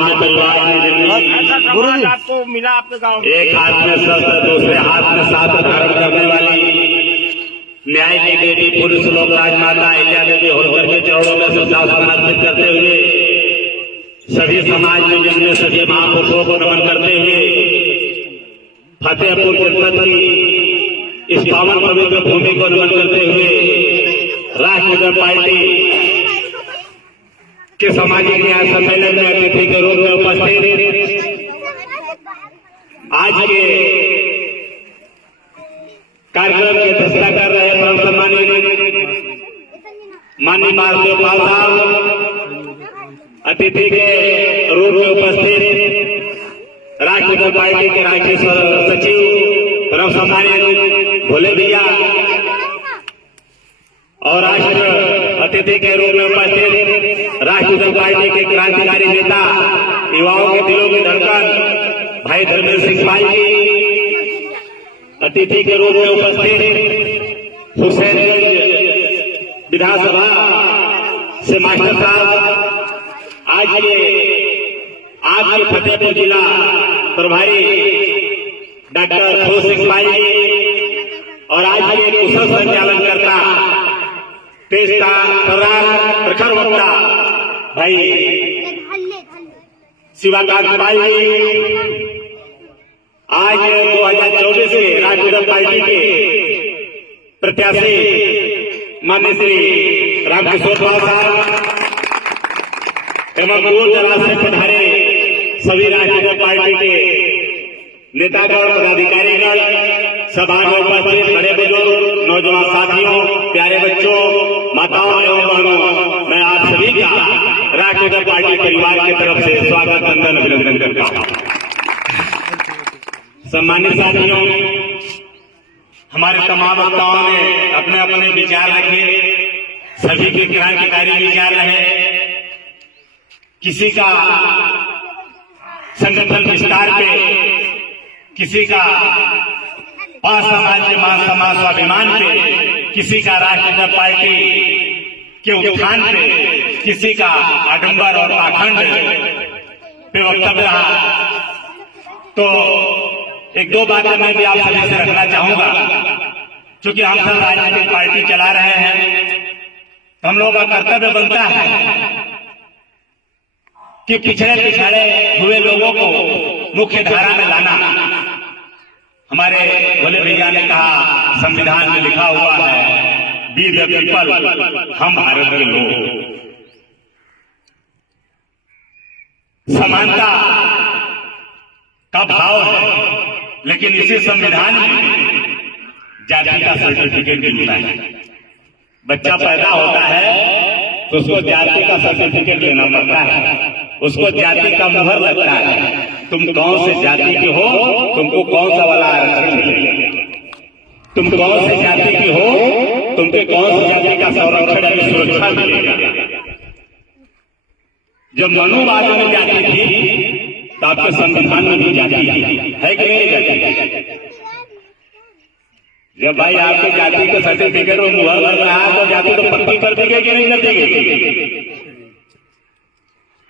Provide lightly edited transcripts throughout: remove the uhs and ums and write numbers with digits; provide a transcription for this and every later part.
अपने परिवार में जिंदगी आपको मिला आपके गाँव एक हाथ में शस्त्र दूसरे हाथ में साथ धारण करने वाली न्याय की देवी पुरुष लोक राजमाता अहिल्या देवी होलकर के चरणों में श्रद्धासुमन अर्पित करते हुए सभी समाज में जिनमें सभी महापुरुषों को नमन करते हुए फतेहपुर जनपद की इस पावन पवित्र भूमि को नमन करते हुए राष्ट्रीय जनता पार्टी के सामाजिक न्याय सम्मेलन में अतिथि के रूप में उपस्थित आज के कार्यक्रम की अध्यक्षता कर रहे परम सम्मानीय माननीय मानदेव पाल साहब, अतिथि के रूप में उपस्थित राष्ट्रीय जनता पार्टी के राष्ट्रीय सचिव परम सम्मानीय भोले भैया और राष्ट्र अतिथि के रूप में उपस्थित राष्ट्रीय जनता पार्टी के क्रांतिकारी नेता युवाओं के दिलों की धड़कन भाई धर्मेंद्र सिंह पाल जी, अतिथि के रूप में उपस्थित हुसैनगंज विधानसभा से मास्टर साहब, आज के फतेहपुर जिला प्रभारी डॉक्टर खोज सिंह पाल जी और आज के कुशल संचालनकर्ता देश का प्रखर वक्ता भाई शिवाकांत पाल जी, आज 2024 के राष्ट्रीय जनता पार्टी के प्रत्याशी माननीय श्री रामकिशोर राव साहब एवं दूर दराज से पधारे सभी राष्ट्रीय जनता पार्टी के नेतागण पदाधिकारीगण, सभा में उपस्थित बड़े बुजुर्ग, नौजवान साथियों, प्यारे बच्चों, माताओं एवं बहनों, मैं आप सभी का राष्ट्रीय जनता पार्टी परिवार की तरफ से स्वागत वंदन अभिनंदन करता हूँ। सम्मानित साथियों, हमारे तमाम वक्ताओं ने अपने अपने विचार रखे, सभी के क्रांतिकारी विचार रहे। किसी का संगठन विस्तार पे, किसी का असमाज मान समाज स्वाभिमान पे, किसी का राष्ट्रीय जनता पार्टी के उत्थान पे, किसी का आडंबर और पाखंड पे वक्तव्य रहा। तो एक दो बातें मैं भी आप सभी से रखना चाहूंगा। क्योंकि हम सब राजनीतिक पार्टी चला रहे हैं, तो हम लोगों का कर्तव्य बनता है कि पिछड़े हुए लोगों को मुख्य धारा में लाना। हमारे भोले भैया ने कहा, संविधान में लिखा हुआ है, बी द पीपल, हम भारत के लोग। समानता का भाव है, लेकिन इसी संविधान में जाति का सर्टिफिकेट मिलता है। बच्चा पैदा होता है तो उसको जाति का सर्टिफिकेट लेना पड़ता है, उसको जाति का मुहर लगता है। तुम कौन से जाति के हो, तुमको कौन सा वाला आरक्षण मिलेगा, तुम कौन से जाति की हो, तुमको कौन सी जाति का संरक्षण या सुरक्षा मिलेगा। जब मनुवाद में जाति थी तो आपके संविधान में भी जाति है कि नहीं जाति? जब भाई आपकी जाति को सर्टिफिकेट में मुहर लग रहा है तो जाति को पक्की कर देंगे कि नहीं कर देंगे?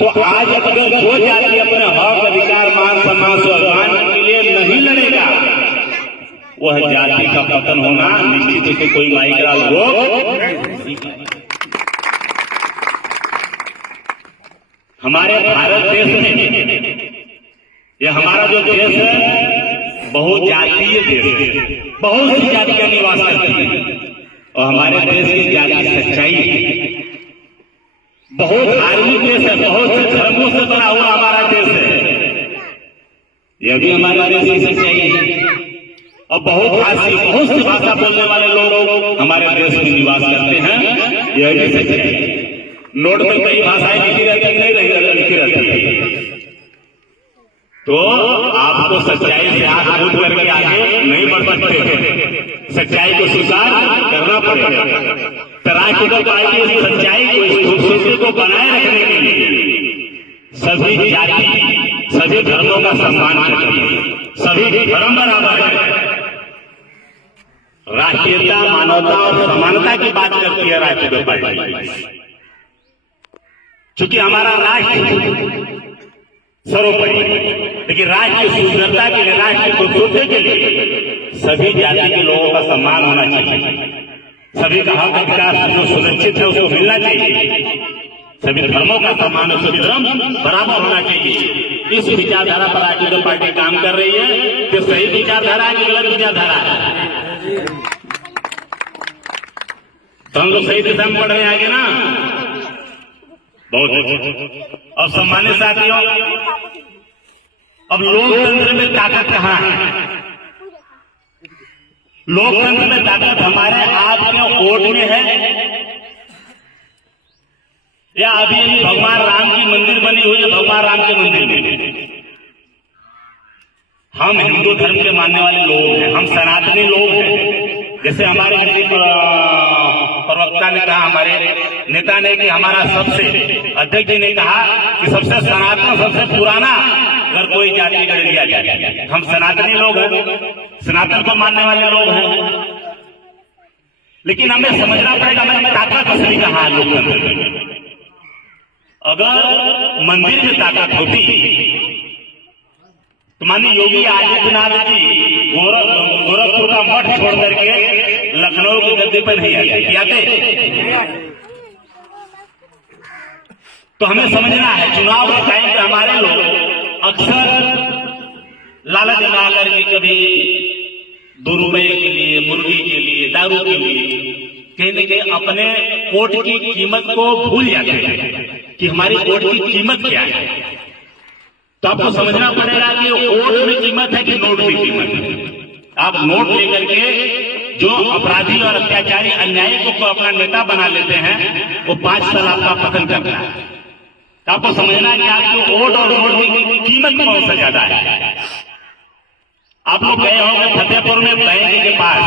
तो आज अगर जो जाति अपने हक अधिकार मान सम्मान स्वाभिमान के लिए नहीं लड़ेगा, वह जाति का पतन होना निश्चित रूप से कोई माइक्रा लोग। हमारे भारत देश में, यह हमारा जो देश है बहुत जातीय देश है, बहुत सी जाति का निवास करती है और हमारे देश की जाति सच्चाई है। बहुत धार्मिक देश है, बहुत से धर्मों से बना हुआ हमारा देश है। यह भी हमारा देश की सच्चाई है और बहुत सी भाषा बोलने वाले लोग हमारे देश में निवास करते हैं, यह भी सच्चाई है। नोट में कई भाषाएं लिखी रहती है, नहीं लिखी रहती है। तो आपको सच्चाई से आंख मूंद करके आगे नहीं बढ़ सकते, सच्चाई को स्वीकार करना पड़ेगा। राष्ट्रीय जनता पार्टी इस सच्चाई को, इस खूबसूरती को बनाए रखने के लिए सभी जाति, सभी धर्मों का सम्मान करती है, सभी धर्म बराबर है। राष्ट्रीयता, मानवता और समानता की बात करती है राष्ट्रीय जनता पार्टी। क्योंकि हमारा राष्ट्र सर्वोपरि, लेकिन राष्ट्र की सुंदरता के लिए, राष्ट्र की खूबसूरती के लिए सभी जाति के लोगों का सम्मान होना चाहिए, सभी का हक अधिकार जो सुरक्षित है उसको मिलना चाहिए, सभी धर्मों का सम्मान, सभी धर्म बराबर होना चाहिए। इस विचारधारा पर आगे जो पार्टी काम कर रही है तो सही विचारधारा है कि गलत विचारधारा है? तो हम लोग सही दिशा में बढ़ रहे हैं आगे ना, बहुत अच्छा। और सम्मानित साथियों, अब लोकतंत्र में ताकत कहां है? लोकतंत्र में ताकत हमारे आपके वोट में है, या अभी भगवान राम की मंदिर बनी हुई है, भगवान राम के मंदिर में? हम हिंदू धर्म के मानने वाले लोग हैं, हम सनातनी लोग हैं। जैसे हमारे किसी प्रवक्ता ने कहा, हमारे नेता ने, कि हमारा सबसे अध्यक्ष जी ने कहा कि सबसे सनातन, सबसे पुराना अगर कोई जाति गढ़ लिया जाए, हम सनातनी लोग हैं, सनातन को मानने वाले लोग हैं। लेकिन हमें समझना पड़ेगा हमारी ताकत असली कहां है लोकतंत्र में। अगर मंदिर में ताकत होती तो माननीय योगी आदित्यनाथ जी गोरखपुर का मठ छोड़ करके लखनऊ की गद्दी पर नहीं आते। तो हमें समझना है, चुनाव के टाइम पे हमारे लोग अक्सर लालच दिखा करके कभी 2 रुपए के लिए, मुर्गी के लिए, दारू के लिए, कहीं न कहीं अपने वोट की कीमत को भूल जाते हैं कि हमारी वोट की कीमत क्या है। तो आपको समझना पड़ेगा कि वोट में कीमत है कि नोट में कीमत है। आप नोट लेकर के जो अपराधी और अत्याचारी अन्यायियों को अपना नेता बना लेते हैं, वो 5 साल आपका पतन करता है। तो आपको समझना है कि आपको वोट और नोट की कीमत कौन सा ज्यादा है। आप लोग गए होंगे फतेहपुर में बैंक के पास,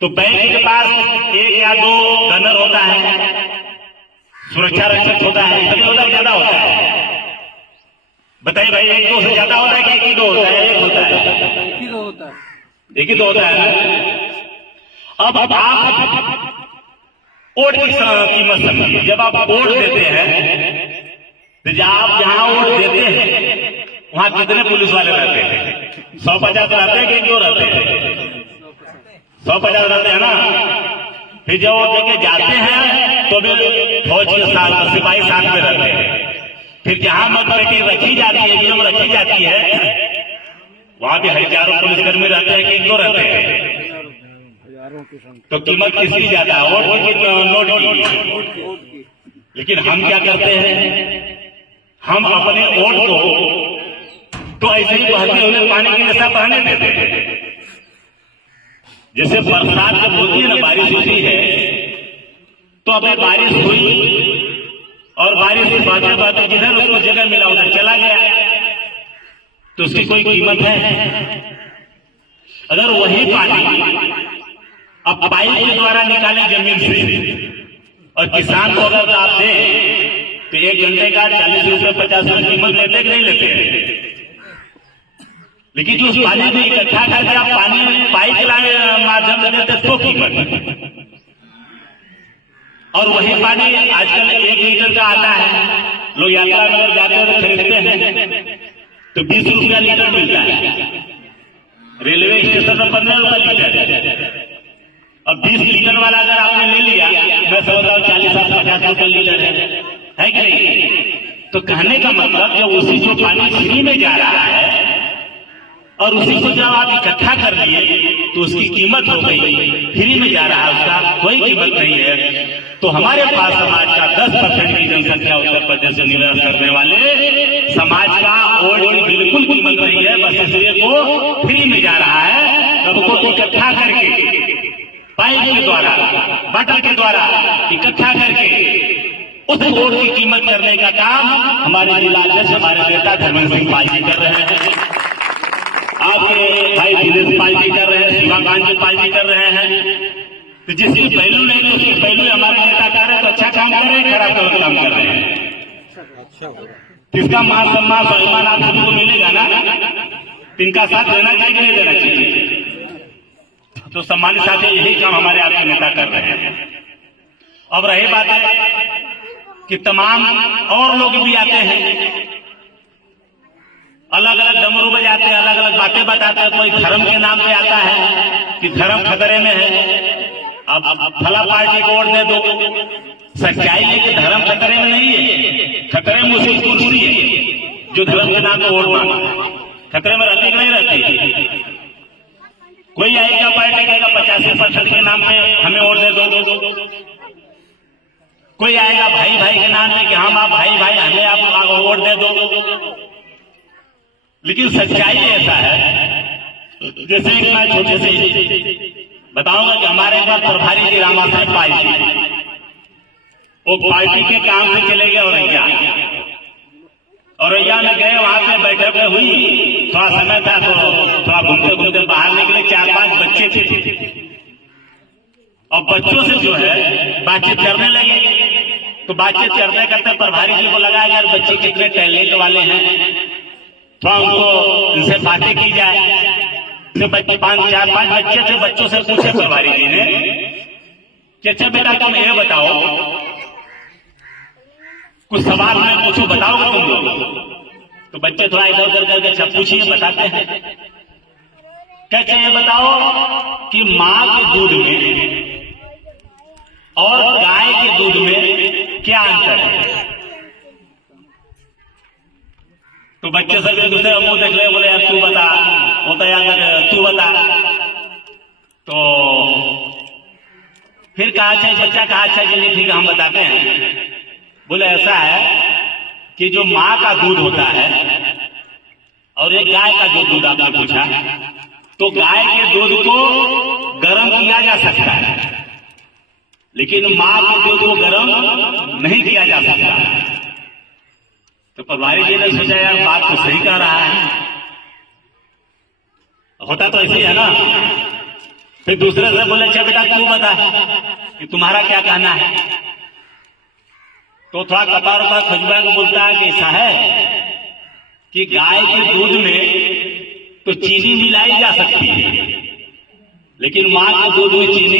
तो बैंक के पास 1 या 2 गनर होता है, सुरक्षा रक्षक होता है, इतने होता है, ज्यादा होता है? बताइए भाई, 1-2 से ज्यादा होता है कि 1-2 होता है? 1 होता है, 1 ही तो होता है। अब आप वोट की कीमत समझिए। जब आप वोट देते हैं तो आप जहां वोट देते हैं वहां कितने पुलिस वाले रहते हैं? 150 रहते हैं कि 1-2 रहते हैं? 150 रहते हैं ना। फिर जब वो देके जाते हैं तो भी फौज के साथ, सिपाही साथ में रहते हैं। फिर जहां मतपेटी रखी जाती है, ईवीएम रखी जाती है, वहां भी हजारों पुलिसकर्मी रहते हैं कि 1-2 रहते हैं? तो कीमत किसकी ज्यादा है, वोट की नोट की? लेकिन हम क्या करते हैं, हम अपने वोट को तो ऐसे ही बहते हुए पानी की नशा बहने देते हैं। जैसे बरसात जब होती है ना, बारिश होती है, तो अभी बारिश हुई और बारिश से बहते बहते जिधर उसको जगह मिला उधर चला गया, तो उसकी कोई कीमत है? अगर वही पानी अब पाइप के द्वारा निकाले जमीन से और किसान को अगर आप दें तो 1 घंटे का 40 रुपये 50 रुपये कीमत लेते कि नहीं लेते हैं? लेकिन जो उस पानी में इकट्ठा करके आप पानी पाइप लाए माध्यम से देते तो कीमत, और वही पानी आजकल 1 लीटर का आता है। लोग यात्रा में जाते हैं तो खरीदते हैं तो 20 रुपया लीटर मिलता है, रेलवे स्टेशन पर 15 रुपया लीटर। अब 20 लीटर वाला अगर आपने ले लिया, मैं समझता हूँ 40-50 रुपये लीटर है कि नहीं? तो कहने का मतलब जब उसी जो पानी फ्री में जा रहा है और उसी को जब आप इकट्ठा कर लिए तो उसकी कीमत हो गई, फ्री में जा रहा है, उसका कोई कीमत नहीं है। तो हमारे पास समाज का 10% की जनसंख्या उत्तर प्रदेश से निवास करने वाले समाज का वोट की बिल्कुल कीमत नहीं है, बस इसलिए वो फ्री में जा रहा है। सबको इकट्ठा करके पाइप के द्वारा, बटन के द्वारा इकट्ठा करके उस वोट की कीमत करने का काम हमारे जिलाध्यक्ष, हमारे नेता धर्मेंद्र सिंह पाल जी कर रहे हैं, आपके भाई दिनेश पाल जी कर रहे हैं, शिवाकांत जी पाल जी कर रहे हैं। तो जिसकी पहलू नहीं तो उसकी पहलू हमारे नेता कर रहे हैं, तो अच्छा काम कर रहे हैं, खराब काम कर रहे हैं। किसका मान सम्मान सम्मान आप सभी को मिलेगा ना, इनका साथ देना चाहिए कि नहीं देना चाहिए? तो सम्मानित साथी, यही काम हमारे आपके नेता कर रहे हैं। अब रही बात है कि तमाम और लोग भी आते हैं अलग अलग डमरू बजाते हैं, अलग अलग बातें बताते हैं। कोई धर्म के नाम पे आता है कि धर्म खतरे में है, अब फला पार्टी को वोट दे दो। सच्चाई है कि धर्म खतरे में नहीं है, खतरे में उसकी कुर्सी है जो धर्म के नाम पे वोट मांगा। खतरे में रहती नहीं रहती। कोई आएगा पार्टी कहेगा 85% के नाम पे हमें वोट दे दो। कोई आएगा भाई भाई के नाम पे कि हम आप भाई भाई हमें आप वोट दे दो। लेकिन सच्चाई ऐसा है, जैसे कि मैं छोटे से बताऊंगा कि हमारे पास प्रभारी जी रामाशय पाई, वो पार्टी के काम से चले गए औरैया में गए। वहां पे बैठक हुई, थोड़ा समय था तो थोड़ा घूमते घूमते बाहर निकले। 4-5 बच्चे थे और बच्चों से जो है बातचीत करने लगे। तो बातचीत करते करते प्रभारी जी को लगा यार बच्चे कितने टैलेंट वाले हैं, थोड़ा उनको इनसे बातें की जाए। तो 4-5 बच्चे थे, बच्चों से पूछे प्रभारी जी ने कि अच्छा बेटा तुम ये बताओ, कुछ सवाल मैं पूछूं बताओगे तुम लोग? तो बच्चे थोड़ा इधर उधर करके अच्छा पूछिए बताते हैं। कहते ये बताओ कि मां के दूध में और गाय के दूध में क्या अंतर है? तो बच्चे सब एक दूसरे मुंह देख रहे, बोले यार तू बता, होता यार तू बता। तो फिर कहा अच्छा बच्चा कहा अच्छा चलिए ठीक है हम बताते हैं। बोले ऐसा है कि जो मां का दूध होता है और एक गाय का जो दूध आपने पूछा, तो गाय के दूध को गर्म किया जा सकता है, लेकिन मां के दूध को गर्म नहीं किया जा सकता। तो प्रभारी जी ने सोचा यार बात तो सही कह रहा है, होता तो ऐसे ही है ना। फिर दूसरे से बोले अच्छा बेटा तू बता कि तुम्हारा क्या कहना है? तो थोड़ा कपार उपार खजुआ को बोलता है कि ऐसा है कि गाय के दूध में तो चीनी मिलाई जा सकती है, लेकिन मां के दूध में चीनी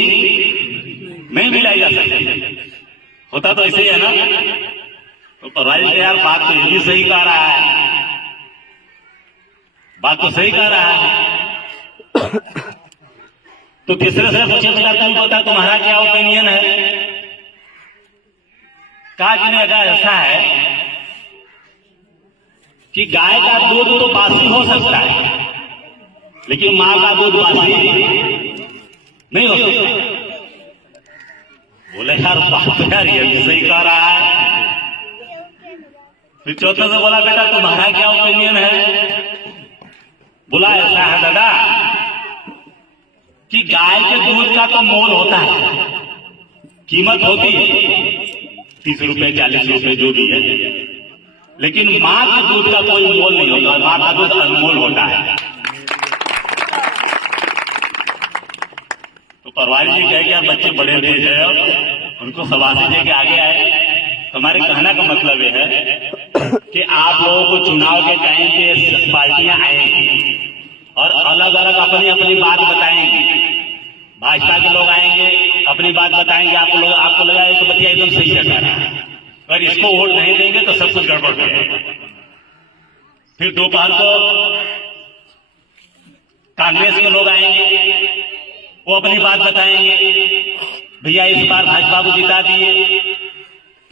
नहीं मिलाई जा सकती। होता तो ऐसे ही है ना। तो प्रभारी जी यार बात तो ये भी सही कह रहा है, बात तो सही कह रहा है। तो तीसरे से पूछे बेटा तुम बता तुम्हारा क्या ओपिनियन है? कहा कि नहीं ऐसा है कि गाय का दूध तो बासी हो सकता है, लेकिन मां का दूध बासी नहीं हो सकता। बोले यार बात तो यार ये भी सही कह रहा है। फिर चौथे से बोला बेटा तुम्हारा क्या ओपिनियन है? बोला ऐसा है दादा कि गाय के दूध का तो मोल होता है, कीमत होती है 30 रुपए 40 रुपए जो भी है, लेकिन मां के दूध का कोई मोल नहीं होता, मां का दूध अनमोल होता है। तो प्रभारी जी कहे कि यार बच्चे बड़े तेज है और उनको सवाल दे के आगे आए। हमारे कहना का मतलब यह है कि आप लोगों को चुनाव के टाइम पे पार्टियां आएंगी और अलग अलग अपनी अपनी बात बताएंगी। भाजपा के लोग आएंगे अपनी बात बताएंगे, आपको लगा एक बतिया एकदम सही है, अगर इसको वोट नहीं देंगे तो सब कुछ गड़बड़ हो जाएगा। फिर दोपहर को कांग्रेस के लोग आएंगे, वो अपनी बात बताएंगे, भैया इस बार भाजपा को जिता दिए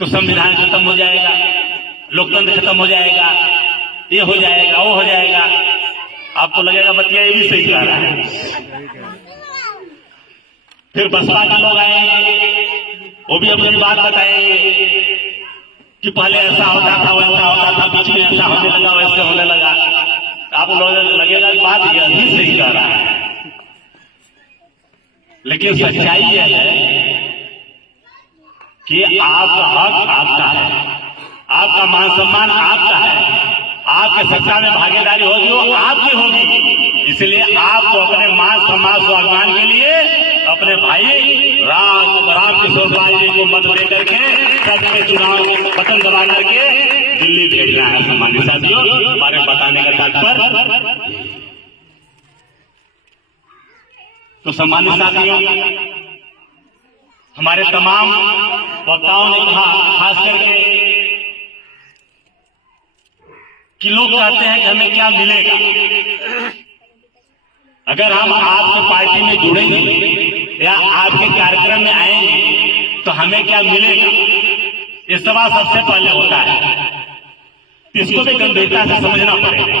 तो संविधान खत्म हो जाएगा, लोकतंत्र खत्म हो जाएगा, ये हो जाएगा वो हो जाएगा। आपको लगेगा बतिया ये भी सही कह रहा है। फिर बसपा के लोग आएंगे, वो भी अपनी बात बताएंगे कि पहले ऐसा होता था वैसा होता था, बीच में ऐसा होने लगा वैसे होने लगा। आप लोगों लगेगा बात यह भी सही कह रहा है, लेकिन सच्चाई यह है कि आपका हक आपका है, आपका मान सम्मान आपका है, आपके सत्ता में भागीदारी होगी वो आपकी होगी। इसलिए आपको अपने मान सम्मान स्वाभिमान के लिए अपने भाई राम किशोर भाई जी को मत दे करके सबके चुनाव बटन दबा करके दिल्ली भेजना है। सम्मानित साथियों, हमारे बताने का तात्पर्य तो सम्मानित साथियों, हमारे तमाम वक्ताओं ने कहा, खास करके कि लोग कहते हैं कि हमें क्या मिलेगा अगर हम आपकी पार्टी में जुड़ेंगे या आपके कार्यक्रम में आएंगे तो हमें क्या मिलेगा। ये सवाल सबसे पहले होता है, इसको भी गंभीरता से समझना पड़ेगा।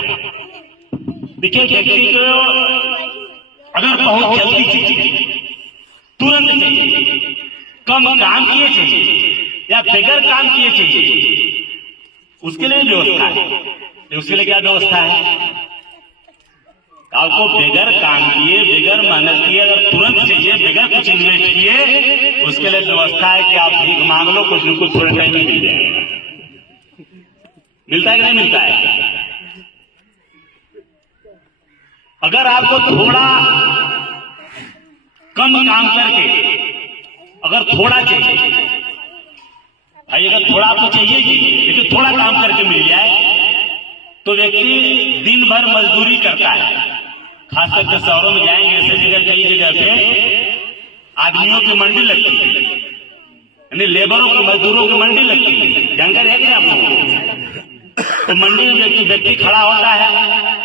देखिए, व्यक्ति को अगर बहुत जल्दी चाहिए, तुरंत चाहिए, कम काम किए चाहिए या बगैर काम किए चाहिए, उसके लिए व्यवस्था है। उसके लिए क्या व्यवस्था है? आपको बगैर काम किए, बगैर मेहनत किए, अगर तुरंत चाहिए, बगैर कुछ इन्वेस्ट किए, उसके लिए व्यवस्था है कि आप भीख मांग लो, कुछ न कुछ थोड़े टाइम में मिल जाएगा। मिलता है कि नहीं मिलता है? अगर आपको थोड़ा कम काम करके अगर थोड़ा चाहिए, भाई अगर थोड़ा आपको चाहिए लेकिन थोड़ा काम करके मिल जाए, तो व्यक्ति दिन भर मजदूरी करता है। खास करके शहरों में जाएंगे, ऐसे जगह कई जगह पे आदमियों की मंडी लगती है, यानी लेबरों की, मजदूरों की मंडी लगती है। जानकारी है क्या आप लोगों को? तो मंडी में व्यक्ति खड़ा होता है,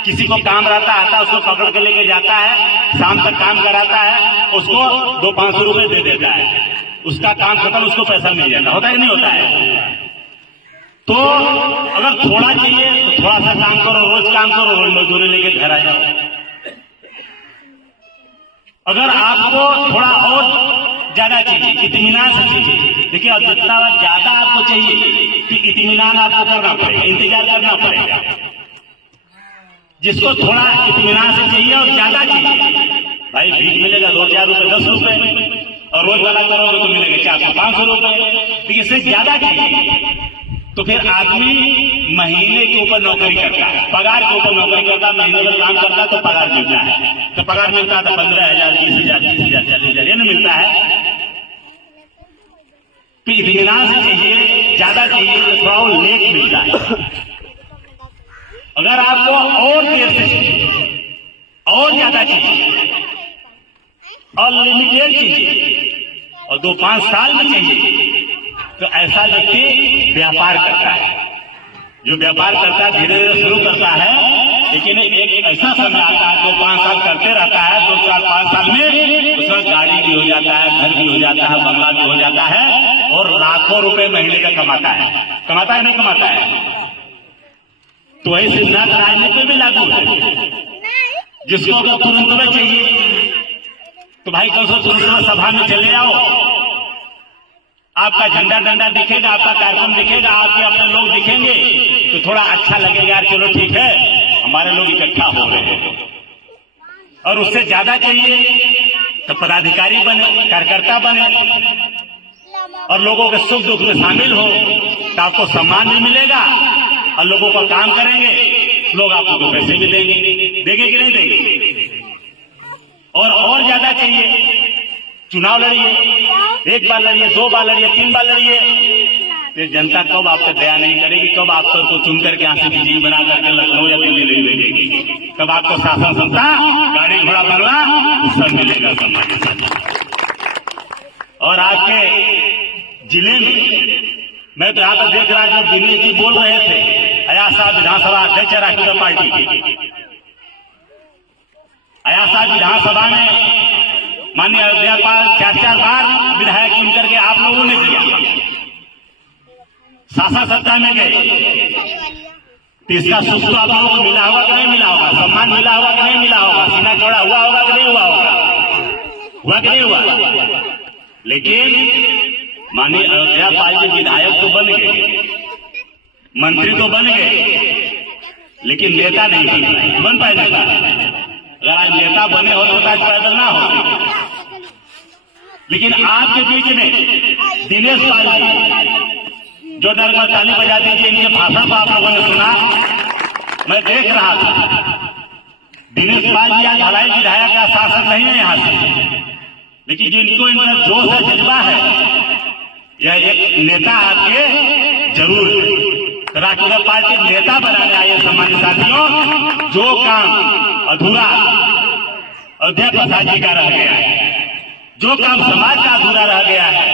किसी को काम रहता आता है, उसको पकड़ के लेके जाता है, शाम तक काम कराता है, उसको 200-500 रुपए दे देता है, उसका काम खत्म, उसको पैसा मिल जाता। होता है नहीं होता है? तो अगर थोड़ा चाहिए तो थोड़ा सा काम करो, रोज काम करो, रोज मजदूरी लेके घर आ जाओ। अगर आपको थोड़ा और ज्यादा चाहिए, इत्मीनान से चाहिए, देखिए अब जितना ज्यादा आपको चाहिए कि इत्मीनान आपको करना पड़ेगा, इंतजार करना पड़ेगा। जिसको थोड़ा इत्मीनान से चाहिए और ज्यादा चाहिए, भाई भीख मिलेगा 2-4 रुपए, 10 रुपए, और रोज वाला करोगे तो मिलेंगे 400-500 रुपए। लेकिन इससे ज्यादा चाहिए तो फिर आदमी महीने के ऊपर नौकरी करता है, पगार के ऊपर नौकरी करता है, महीने में काम करता है तो पगार मिलता है। तो पगार मिलता था 15,000, 20,000, 30,000, 40,000, ये नहीं मिलता है। तो इत्मीनान से चाहिए, ज्यादा चाहिए तो थोड़ा और लेट मिलता है। अगर आपको और देर से चाहिए, और ज्यादा चाहिए, अनलिमिटेड चाहिए और 2-5 साल में चाहिए, तो ऐसा व्यक्ति व्यापार करता है। जो व्यापार करता है धीरे धीरे शुरू करता है, लेकिन एक ऐसा समय आता है, 2-5 साल करते रहता है, 2-4-5 साल में उसका गाड़ी भी हो जाता है, घर भी हो जाता है, बंगला भी हो जाता है, और लाखों रुपए महीने का कमाता है। कमाता है नहीं कमाता है? तो वही सिद्धांत राजनीति में भी लागू है। जिसको अगर तुरंत में चाहिए तो भाई कल से तुरंत सभा में चले आओ, आपका झंडा डंडा दिखेगा, आपका कार्यक्रम दिखेगा, आपके अपने लोग दिखेंगे, तो थोड़ा अच्छा लगेगा, यार चलो ठीक है हमारे लोग इकट्ठा हो रहे हैं। और उससे ज्यादा चाहिए तो पदाधिकारी बने, कार्यकर्ता बने और लोगों के सुख दुख में शामिल हो, तो आपको सम्मान भी मिलेगा और लोगों का काम करेंगे, लोग आपको तो पैसे भी देंगे। देंगे कि नहीं देंगे? और ज्यादा चाहिए, चुनाव लड़िए, 1 बार लड़िए, 2 बार लड़िए, 3 बार लड़िए, तो जनता कब आप पर दया नहीं करेगी, कब आप को चुन करके यहाँ से बिजली बना करके लखनऊ या दिल्ली नहीं भेजेगी, तब आपको शासन संस्था, गाड़ी घोड़ा बंगला सब मिलेगा समाज। और आपके जिले में मैं तो यहाँ पर देख रहा जब दिनेश जी बोल रहे थे, अयाज साहब विधानसभा अध्यक्ष राष्ट्रीय पार्टी के, अयाज साहब विधानसभा में माननीय अयोध्यापाल 4-4 बार विधायक चुन करके आप लोगों ने दिया, शासन सत्ता में गए, तो इसका सुख तो आप लोगों को मिला होगा कि नहीं मिला होगा? सम्मान मिला होगा कि नहीं मिला होगा? सीना चौड़ा हुआ होगा कि नहीं हुआ होगा? हुआ कि नहीं हुआ? लेकिन माननीय अयोध्यापाल जी विधायक तो बन गए, मंत्री तो बन गए, लेकिन नेता नहीं बन पाए नेता। अगर आज नेता बने हो तो आज पैदल ना हो। लेकिन आपके बीच में दिनेश पाल जी जो डर में ताली बजा दीजिए, इनके भाषण को आप लोगों ने सुना, मैं देख रहा था। दिनेश पाल जी आज ढलाई विधायक का शासन नहीं है यहाँ से, लेकिन जिनको इनका जोश है, जज्बा है, यह एक नेता आपके जरूर है। राष्ट्रीय पार्टी नेता बनाने आए सामान्य साथियों, जो काम अधूरा अयोध्या प्रसाद जी का रह गया है, जो काम समाज का अधूरा रह गया है,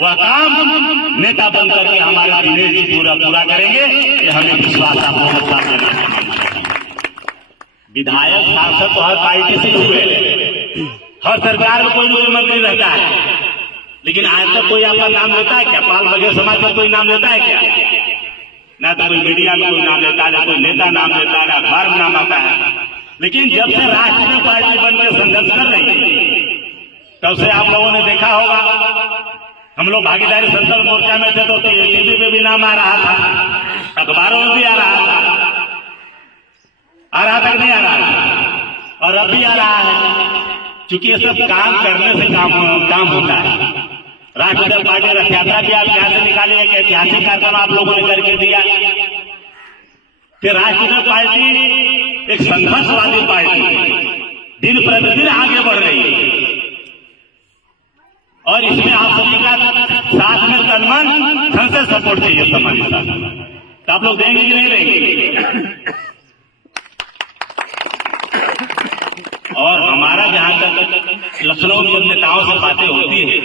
वह काम नेता बनकर के हमारे दिनेश जी पूरा करेंगे, ये हमें विश्वास आप लोगों के सामने रखना। विधायक सांसद तो हर पार्टी से हुए, हर सरकार में कोई न कोई मंत्री रहता है, लेकिन आज तक कोई आपका नाम लेता है क्या? पाल बघेल समाज का कोई नाम लेता है क्या? ना तो कोई मीडिया में कोई नाम लेता है, ना कोई नेता नाम लेता है, ना अखबार में नाम आता है। लेकिन जब से राष्ट्रीय पार्टी बनकर संघर्ष कर रही है, तब से आप लोगों ने देखा होगा, हम लोग भागीदारी संकल्प मोर्चा में थे तो टीवी पे भी नाम आ रहा था, अखबारों में भी आ रहा था कि नहीं आ रहा था, और अब भी आ रहा है। क्योंकि ये सब काम करने से काम होता है। राष्ट्रीय पार्टी रथ यात्रा भी आप यहाँ से निकालिए, एक ऐतिहासिक कार्यक्रम आप लोगों ने करके दिया कि राष्ट्रीय पार्टी एक संघर्षवादी पार्टी दिन प्रतिदिन आगे बढ़ रही है, और इसमें आप सभी का साथ में तन-मन धन से सपोर्ट चाहिए समाज का। तो आप लोग देंगे कि नहीं देंगे? और हमारा जहां तक लखनऊ के नेताओं से बातें होती है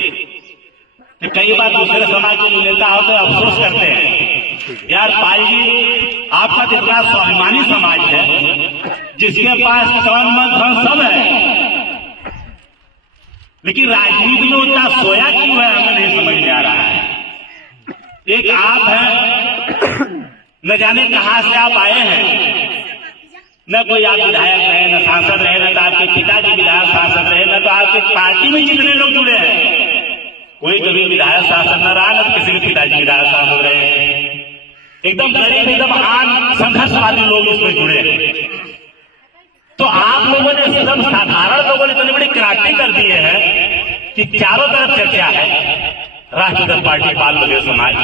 कि कई बार दूसरे समाज के जो नेता होते हैं अफसोस करते हैं, यार पाल जी आपका तो इतना स्वाभिमानी समाज है, जिसके पास तन मन धन सब है, लेकिन राजनीति में उतना सोया क्यों है, हमें नहीं समझ में आ रहा है। एक आप है, न जाने कहां से आप आए हैं, न कोई आप विधायक रहे, न सांसद रहे, न तो आपके पिताजी विधायक सांसद रहे, न तो आपके पार्टी में जितने लोग जुड़े हैं कोई कभी विधायक सांसद न रहा, न तो किसी के पिताजी विधायक सांसद रहे। एकदम गरीब, एकदम आम संघर्षवादी लोग इसमें जुड़े हैं। तो आप लोगों ने, एकदम साधारण लोगों ने इतनी बड़ी क्रांति कर दी है कि चारों तरफ चर्चा है राष्ट्रीय पार्टी पाल बघेल समाज।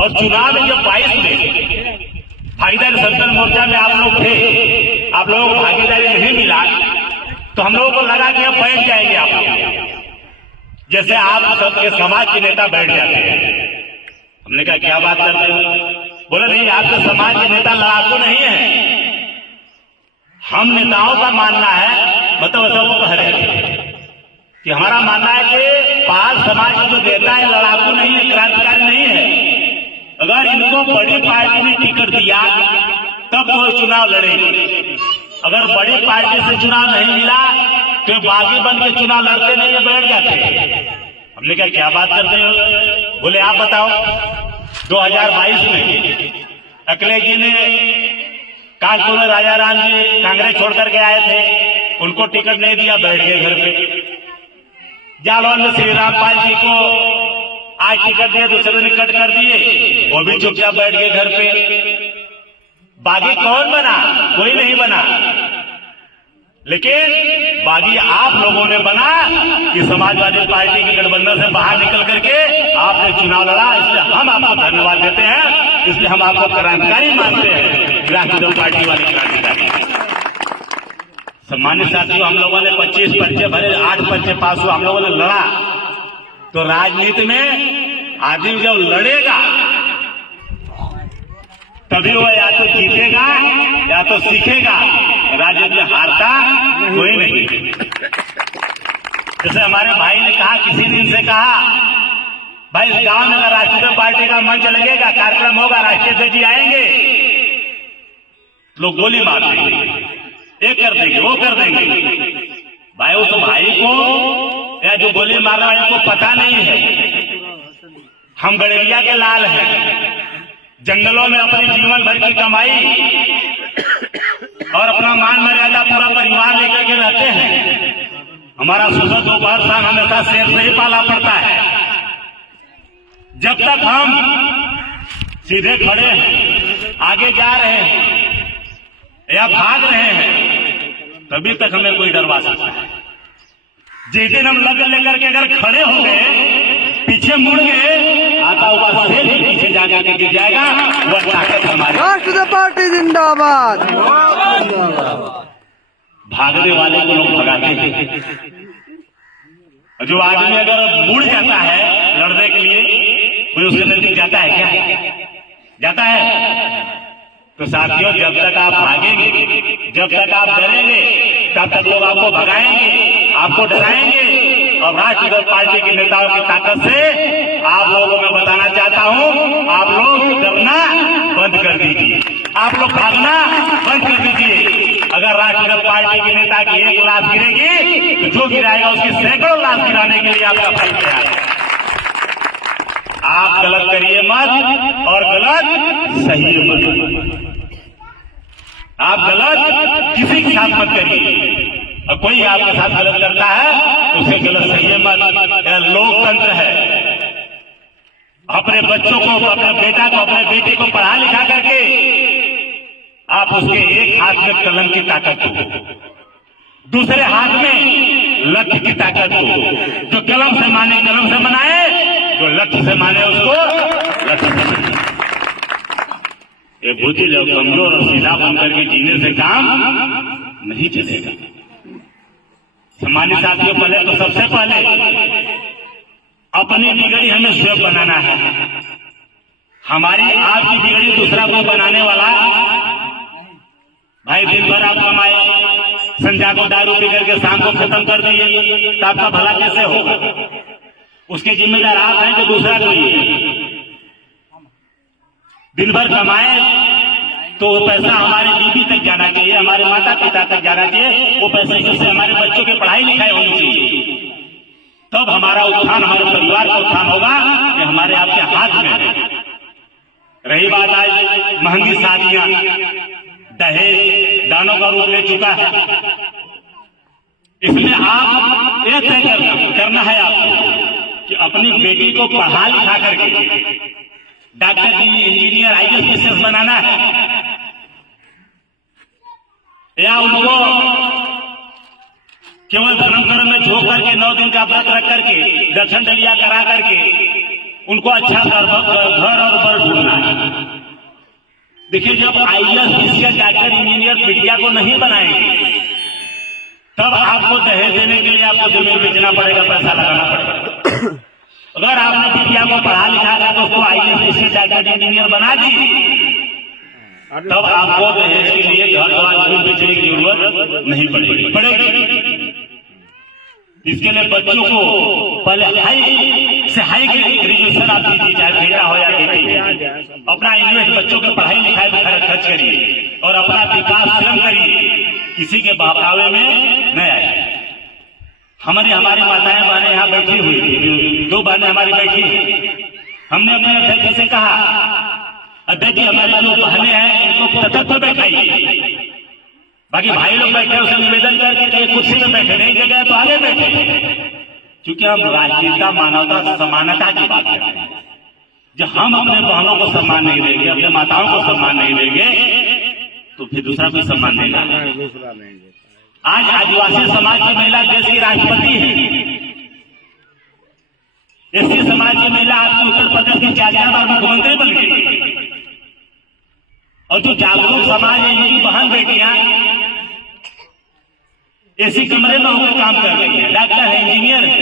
और चुनाव में जब 22 में भागीदारी संकल्प मोर्चा में आप लोग थे, आप लोगों को भागीदारी नहीं मिला, तो हम लोगों को लगा कि अब बैठ जाएंगे आप लोग, जैसे आप सबके समाज के नेता बैठ जाते हैं। हमने कहा क्या बात करते हो? बोले नहीं, आपके समाज के नेता लड़ाकू नहीं है, हम नेताओं का मानना है, मतलब ऐसा वो कह रहे कि हमारा मानना है कि पाल समाज के जो नेता है लड़ाकू नहीं है, क्रांतिकारी नहीं है। अगर इनको बड़ी पार्टी ने टिकट दिया तब वो चुनाव लड़ेंगे, अगर बड़ी पार्टी से चुनाव नहीं मिला तो बागी बन के चुनाव लड़ते नहीं है, बैठ जाते हैं। हमने कहा क्या बात करते हो? बोले आप बताओ, 2022 में अखिलेश जी ने कानपुर में राजा राम जी कांग्रेस छोड़ करके आए थे, उनको टिकट नहीं दिया, बैठ गए घर पे। जालौन में श्री रामपाल जी को आज टिकट दिया, दूसरे ने कट कर दिए, वो भी चुपचाप बैठ गए घर पे। बागी कौन बना? कोई नहीं बना, लेकिन बागी आप लोगों ने बना कि समाजवादी पार्टी के गठबंधन से बाहर निकल करके आपने चुनाव लड़ा। इसलिए हम आपको धन्यवाद देते हैं, इसलिए हम आपको क्रांतिकारी मानते हैं, राष्ट्रीय पार्टी वाले क्रांतिकारी। सम्मानित साथियों, हम लोगों ने 25 पर्चे भरे, 8 पर्चे पास हुआ, हम लोगों ने लड़ा। तो राजनीति में आदमी जब लड़ेगा तभी वो या तो जीतेगा या तो सीखेगा, राजनीति में हारता कोई नहीं। जैसे हमारे भाई ने कहा, किसी दिन से कहा, भाई इस गांव में अगर राष्ट्रीय पार्टी का मंच लगेगा, कार्यक्रम होगा, राष्ट्रीय अध्यक्ष जी आएंगे, लोग गोली मार देंगे, ये कर देंगे, वो कर देंगे। भाई उस भाई को या जो गोली मारने वाले को पता नहीं है हम गड़ेरिया के लाल हैं, जंगलों में अपने जीवन भर की कमाई और अपना मान मर्यादा पूरा परिवार लेकर के रहते हैं। हमारा सुबह दोपहर शाम हमेशा शेर से ही पाला पड़ता है। जब तक हम सीधे खड़े हैं, आगे जा रहे हैं या भाग रहे हैं, तभी तक हमें कोई डरवा सकता है। जिस दिन हम लग लेकर के अगर खड़े हो गए, पीछे मुड़ गए, आता हुआ शेर ही पीछे जाकर के गिर जाएगा। वह ताकत हमारी राष्ट्रीय पार्टी जिंदाबाद। भागने वाले को लोग भगाते हैं। जो आदमी अगर मुड़ जाता है लड़ने के लिए, कोई उसके नजदीक जाता है क्या? जाता है? तो साथियों, जब तक आप भागेंगे, जब तक आप डरेंगे, तब तक लोग आपको भगाएंगे, आपको डराएंगे, और राष्ट्रीय पार्टी के नेताओं की ताकत से आप लोगों को मैं बताना चाहता हूं, आप लोग डरना बंद कर दीजिए, आप लोग भागना बंद कर दीजिए। अगर राष्ट्रीय पार्टी के नेता की एक लाश गिरेगी तो जो गिराएगा उसकी सैकड़ों लाश गिराने के लिए आपका भाई तैयार है। आप गलत करिए मत और गलत सही मत। आप गलत किसी के साथ मत करिए, और कोई आपके साथ गलत करता है तो उसे गलत सही मत। यह लोकतंत्र है। अपने बच्चों को, अपने बेटा को, अपने बेटी को पढ़ा लिखा करके आप उसके एक हाथ में कलम की ताकत दो, दूसरे हाथ में लक्ष्य की ताकत दो। जो कलम से माने कलम से मनाए, जो लक्ष्य से माने उसको लक्ष्य से माने। ये बुद्धिल और कमजोर और सीधा बनकर के जीने से काम नहीं चलेगा। सम्मानित साथियों, पहले तो सबसे पहले अपनी बिगड़ी हमें स्वयं बनाना है। हमारी आपकी बिगड़ी दूसरा कोई बनाने वाला भाई दिन भर आप कमाए, संध्या को दारू पी करके शाम को खत्म कर दिए तो आपका भला कैसे होगा? उसके जिम्मेदार आप हैं कि दूसरा कोई है? दिन भर कमाए तो वो पैसा हमारे बीबी तक जाना चाहिए, हमारे माता पिता तक जाना चाहिए। वो पैसे जिससे हमारे बच्चों की पढ़ाई लिखाई होनी चाहिए, तब हमारा उत्थान, हमारे परिवार का उत्थान होगा। ये हमारे आपके हाथ में है। रही बात आज महंगी शादियां, दहेज दानों का रूप ले चुका है। इसमें आप यह तय करना है आपको कि अपनी बेटी को पढ़ा लिखा करके डॉक्टर, इंजीनियर, आईएएस, पीसीएस बनाना है, या उनको केवल धर्म कर्म में झोंक करके 9 दिन का व्रत रख करके दर्शन दलिया करा करके उनको अच्छा घर और बर ढूंढना है। देखिए, जब आईएएस, पीसीएस, डॉक्टर, इंजीनियर बिटिया को नहीं बनाएंगे तब आपको दहेज देने के लिए आपको जमीन बेचना पड़ेगा, पैसा लगाना पड़ेगा। अगर आपने बिटिया को पढ़ा लिखा कर तो उसको आईएएस, पीसीएस, डॉक्टर, इंजीनियर बना दी, तब आपको दहेज के लिए घर द्वार जमीन बेचने की जरूरत नहीं पड़ेगी। इसके लिए बच्चों को पहले हाई से हाई ग्रेजुएशन आप दीजिए, चाहे बेटा हो या बेटी। अपना इन्वेस्ट बच्चों के पढ़ाई लिखाई में खर्च करिए और अपना विकास स्वयं करिए, किसी के बहकावे में न आए। हमारी माताएं बहनें यहाँ बैठी हुई थी, 2 बहनें हमारी बैठी हैं। हमने अपने अध्यक्ष से कहा, अध्यक्ष हमारी जो बहनें हैं इनको तथक पर बैठाइए, बाकी भाई लोग बैठे उसे निवेदन करके कुर्सी में बैठे, नहीं जगह तो आगे बैठे। क्योंकि हम राष्ट्रीयता, मानवता, समानता की बात करते हैं। जब हम अपने बहनों को सम्मान नहीं देंगे, अपने माताओं को सम्मान नहीं देंगे, तो फिर दूसरा कोई सम्मान देगा। आज आदिवासी समाज की महिला देश की राष्ट्रपति है। एससी समाज की महिला आपकी उत्तर प्रदेश की 4 बार मुख्यमंत्री बन गई। और जो जागरूक समाज है, इनकी बहन बेटियां एसी कमरे में होकर काम कर रही है, डॉक्टर है, इंजीनियर है।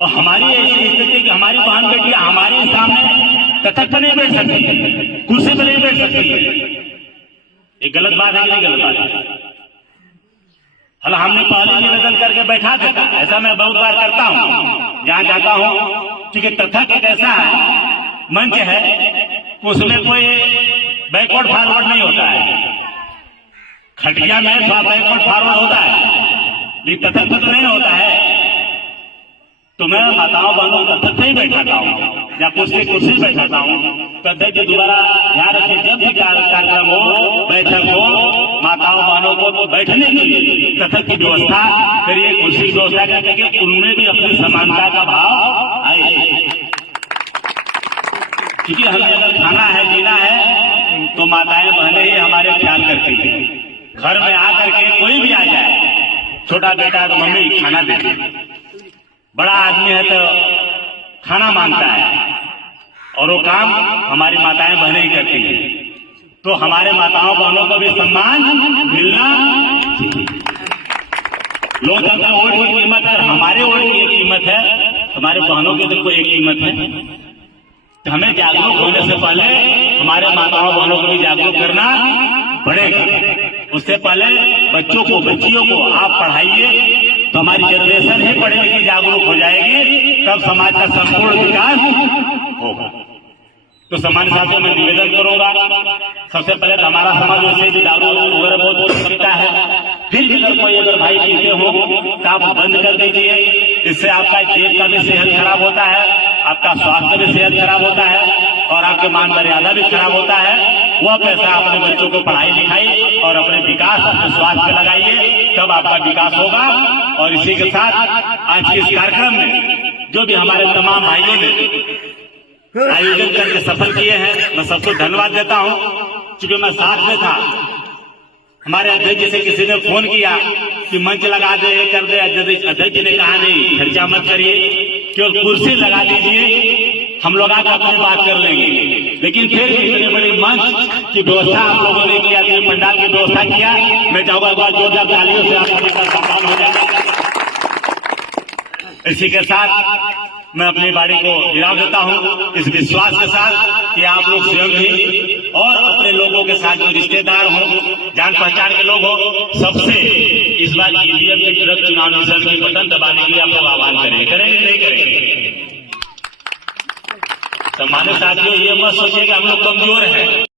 और हमारी ऐसी स्थिति कि हमारी बहन बेटियां हमारे सामने तथक पर नहीं बैठ सकती, कुर्सी पर नहीं बैठ सकती है। ये गलत बात है कि नहीं गलत बात है? हला हमने पहले निवेदन करके बैठा देता, ऐसा मैं बहुत बार करता हूँ जहां जाता हूँ। क्योंकि तथक एक ऐसा मंच है, उसमें कोई बैकवर्ड फॉरवर्ड नहीं होता है। खटिया में थोड़ा बैकवर्ड फॉरवर्ड होता है, लेकिन तथक तो नहीं होता है। तो मैं माताओं बहनों तथक नहीं बैठाता हूँ या कुर्सी बैठाता हूँ। तो अध्यक्ष दोबारा ध्यान रखिए, जब भी कार्यक्रम हो, बैठक हो, माताओं बहनों को बैठने के लिए तथक की व्यवस्था करिए, कुर्सी की व्यवस्था करके उनमें भी अपनी समानता का भाव आए। क्योंकि हमें अगर खाना है, जीना है, तो माताएं बहनें ही हमारे ख्याल करती हैं। घर में आकर के कोई भी आ जाए, छोटा बेटा तो मम्मी खाना दे दे, बड़ा आदमी है तो खाना मांगता है, और वो काम हमारी माताएं बहनें ही करती हैं। तो हमारे माताओं बहनों को भी सम्मान मिलना चाहिए। लोकतंत्र वोट की कीमत है, हमारे वोट की एक कीमत है, हमारे बहनों की तो कोई एक कीमत है। तो हमें जागरूक होने से पहले हमारे माताओं बहनों को भी जागरूक करना पड़ेगा। उससे पहले बच्चों को, बच्चियों को आप पढ़ाइए, तो हमारी जनरेशन ही पढ़ी लिखी जागरूक हो जाएगी, तब समाज का संपूर्ण विकास होगा। तो सामान्य साथियों में निवेदन करूंगा, सबसे पहले तो हमारा समाज वैसे भी दारू वगैरह बहुत पीता है, फिर भी अगर कोई अगर भाई पीते हो तो आप बंद कर दीजिए। इससे आपका जेब का भी सेहत खराब होता है, आपका स्वास्थ्य भी सेहत खराब होता है और आपके मान मर्यादा भी खराब होता है। वह पैसा अपने बच्चों को पढ़ाई लिखाई और अपने विकास अपने स्वास्थ्य में लगाइए, तब आपका विकास होगा। और इसी के साथ आज के इस कार्यक्रम में जो भी हमारे तमाम भाइयों ने आयोजन करके सफल किए हैं, मैं सबको धन्यवाद देता हूं। चूंकि मैं साथ में था, हमारे अध्यक्ष जी से किसी ने फोन किया कि मंच लगा दे, ये कर दे, अध्यक्ष जी ने कहा नहीं, खर्चा मत करिए, केवल कुर्सी लगा दीजिए, हम लोग आकर अपनी बात कर लेंगे। लेकिन फिर भी इतने बड़े मंच की व्यवस्था आप लोगों ने किया, पंडाल की व्यवस्था किया, मैं चाहूंगा एक बार जोरदार तालियों से आपका सम्मान हो जाएगा। इसी के साथ मैं अपनी बाड़ी को विराम देता हूं, इस विश्वास के साथ कि आप लोग स्वयं भी और अपने लोगों के साथ जो रिश्तेदार हो, जान पहचान के लोग हो, सबसे इस बार ईवीएम के ट्रक चुनाव निशान की बटन दबाने के लिए आप लोग आह्वान करेंगे नहीं करेंगे? सम्मानित साथियों, ये मत सोचिए कि हम लोग कमजोर हैं।